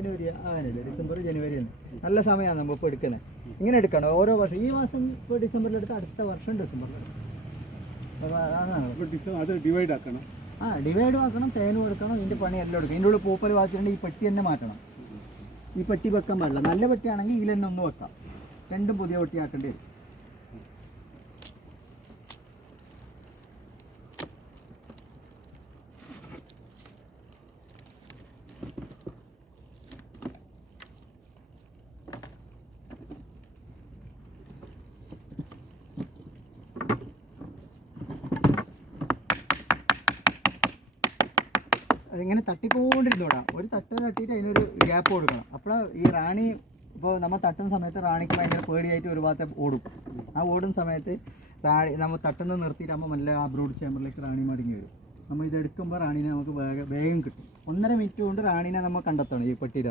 ജനുവരി അങ്ങനെയല്ലേ, ഡിസംബർ ജനുവരി നല്ല സമയമാണ് നമ്മൾ ഇപ്പോൾ എടുക്കുന്നത്. ഇങ്ങനെ എടുക്കണം ഓരോ വർഷം. ഈ മാസം ഇപ്പോൾ ഡിസംബറിൽ എടുത്ത് അടുത്ത വർഷം ഡിസംബറിലെടുക്കും. അതാണ് അത് ഡിവൈഡ് ആക്കണം. ഡിവൈഡ് ആക്കണം, തേനും എടുക്കണം, ഇതിൻ്റെ പണി എല്ലാം എടുക്കും. ഇതിൻ്റെ ഉള്ളിൽ പൂപ്പൽ വാസിച്ചുകൊണ്ട് ഈ പെട്ടി തന്നെ മാറ്റണം. ഈ പെട്ടി വെക്കാൻ പാടില്ല. നല്ല പെട്ടിയാണെങ്കിൽ ഇതിൽ തന്നെ ഒന്ന് വെക്കാം. രണ്ടും പുതിയ പെട്ടി ആക്കേണ്ടി വരും. അതിങ്ങനെ തട്ടിക്കൊണ്ടിരുന്നോടാ. ഒരു തട്ട് തട്ടിയിട്ട് അതിനൊരു ഗ്യാപ്പ് കൊടുക്കണം. അപ്പോൾ ഈ റാണി ഇപ്പോൾ നമ്മൾ തട്ടുന്ന സമയത്ത് റാണിക്ക് ഭയങ്കര പേടിയായിട്ട് ഒരു ഭാഗത്തെ ഓടും. ആ ഓടുന്ന സമയത്ത് റാണി നമ്മൾ തട്ടുന്നത് നിർത്തിയിട്ടാകുമ്പോൾ മെല്ലെ ആ ബ്രൂഡ് ചേമ്പറിലേക്ക് റാണി മടങ്ങി വരും. നമ്മൾ ഇതെടുക്കുമ്പോൾ റാണീനെ നമുക്ക് വേഗം കിട്ടും. 1.5 മിനിറ്റ് കൊണ്ട് റാണീനെ നമ്മൾ കണ്ടെത്തണം ഈ പെട്ടിയിൽ.